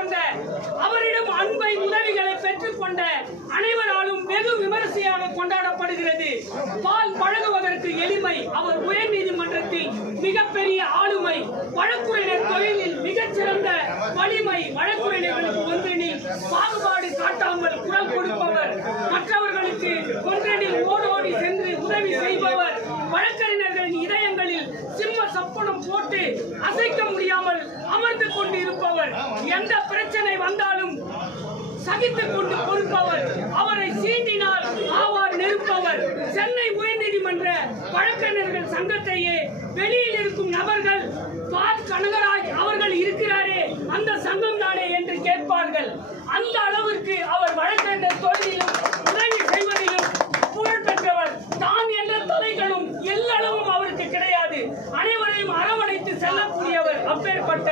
கொண்ட அவரிடம் அன்பை உதவிகளை பெற்றுக்கொண்ட அனைவராலும் வெகு விமரிசையாக கொண்டாடப்படுகிறது. பால் பழகுவதற்கு எளிமை, அவர் உயர் நீதிமன்றத்தில் மிகப்பெரிய ஆளுமை, வழக்குரைஞர் தொழிலில் மிகச்சிறந்த வலிமை, வழக்குரைஞர்களுக்கு ஒன்றினில் பாகுபாடு காட்டாமல் குரல் கொடுப்பவர், மற்றவர்களுக்கு ஒன்றெனில் ஓடோடி சென்று உதவி செய்பவர், வழக்கறிஞர்களின் இதயங்களில் சிம்ம சப்பனம் போட்டு அசைக்க முடியாமல் அமர்ந்து கொண்டு இருப்பவர், எந்த பிரச்சனை வந்தாலும் சகித்துக் கொண்டு பொறுப்பவர், அவரை சீண்டினால் ஆவார் நெருப்பவர். சென்னை உயர்நீதிமன்ற வழக்கறிஞர்கள் சங்கத்தையே வெளியில் இருக்கும் நபர்கள் பால் கனகராஜ் அவர்கள் இருக்கிறாரே அந்த சங்கம் தானே என்று கேட்பார்கள். அந்த அளவிற்கு அவர் வழக்கறிஞர் தொழிலிலும் உதவி செய்வதிலும் புகழ் பெற்றவர். தான் என்ற தலைகளும் எல்லளவும் அவருக்கு கிடையாது. அனைவரையும் அரவணைத்து செல்லக்கூடியவர். அப்பேற்பட்ட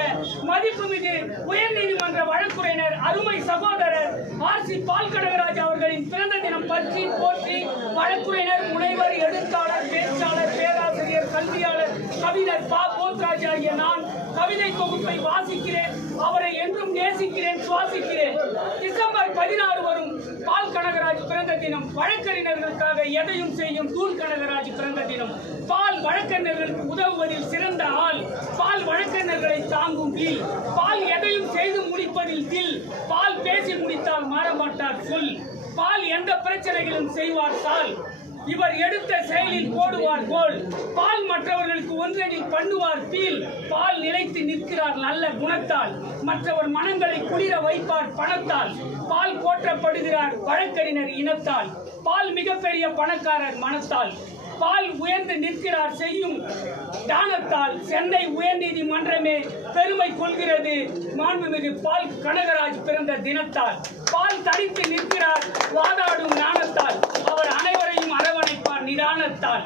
மதிப்புமிகு உயர் நீதிமன்ற வழக்குரைஞர் அருமை சகோதரர் ஆர்.சி. பால் கனகராஜ் அவர்களின் பிறந்த தினம் பற்றி போற்றி வழக்குரைஞர், முனைவர், எழுத்தாளர், பேச்சாளர், பேராசிரியர், கல்வியாளர், கவிஞர் பா. போத்ராஜ் ஆகிய நான் கவிதை தொகுப்பை வாசிக்கிறேன். அவரை என்றும் நேசிக்கிறேன், சுவாசிக்கிறேன். டிசம்பர் 16 வரும் பால் கனகராஜ் பிறந்த தினம். வழக்கறிஞர்களுக்காக எதையும் செய்யும் தூள் கனகராஜ் பிறந்த தினம். பால் வழக்கறிஞர்களுக்கு உதவுவதில் சிறந்த ஆள். பால் வழக்கறிஞர்களை தாங்கும் கீழ். பால் எதையும் செய்து முடிப்பதில் தில். பால் பேசி முடித்தால் மாறமாட்டார் சொல். பால் எந்த பிரச்சனைகளும் செய்வார் சால். இவர் எடுத்த செயலில் போடுவார் கோல். பால் மற்றவர்களுக்கு ஒன்றெனில் பண்ணுவார் பீல். பால் நிலைத்து நிற்கிறார் நல்ல குணத்தால். மற்றவர் மனங்களை குளிர வைப்பார் பணத்தால். பால் போற்றப்படுகிறார் வழக்கறிஞர் இனத்தால். பால் மிகப்பெரிய பணக்காரர் மனத்தால். பால் உயர்ந்து நிற்கிறார் செய்யும் தானத்தால். சென்னை உயர் நீதிமன்றமே பெருமை கொள்கிறது மாண்புமிகு பால் கனகராஜ் பிறந்த தினத்தால். பால் தனித்து நிற்கிறார் வாதாடும் ஞானத்தால். அவர் அனைவரையும் அரவணைப்பார் நிதானத்தால்.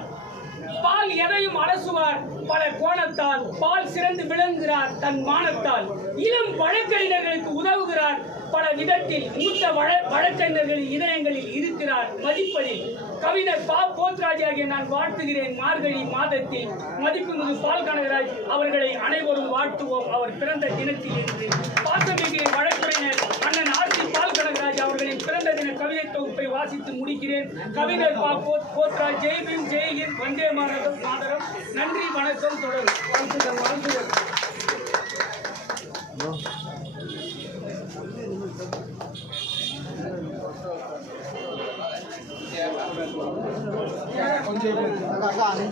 பால் எதையும் அலசுவார் பல கோணத்தால். பால் சிறந்து விளங்குகிறார் தன் மானத்தால். இளம் வழக்கறிஞர்களுக்கு உதவுகிறார் பல விதத்தில். மூத்த வழக்கறிஞர்களின் இதயங்களில் இருக்கிறார் மதிப்பதில். கவிஞர் பா. போத்ராஜ் ஆகிய நான் வாழ்த்துகிறேன் மார்கழி மாதத்தில். மதிப்புமிகு பால் கனகராஜ் அவர்களை அனைவரும் வாழ்த்துவோம் அவர் பிறந்த தினத்தில் இருந்து. பாசமிகு வழக்குரைஞர் அண்ணன் ஆர்.சி. பால் கனகராஜ் அவர்களின் பிறந்த தின கவிதை தொகுப்பை வாசித்து முடிக்கிறேன். கவிஞர் பா. போத்ராஜ். ஜெய் பீம், ஜெய் ஹிந்த், வந்தே மாதரம். நன்றி, வணக்கம். தொடரும். கொஞ்சம்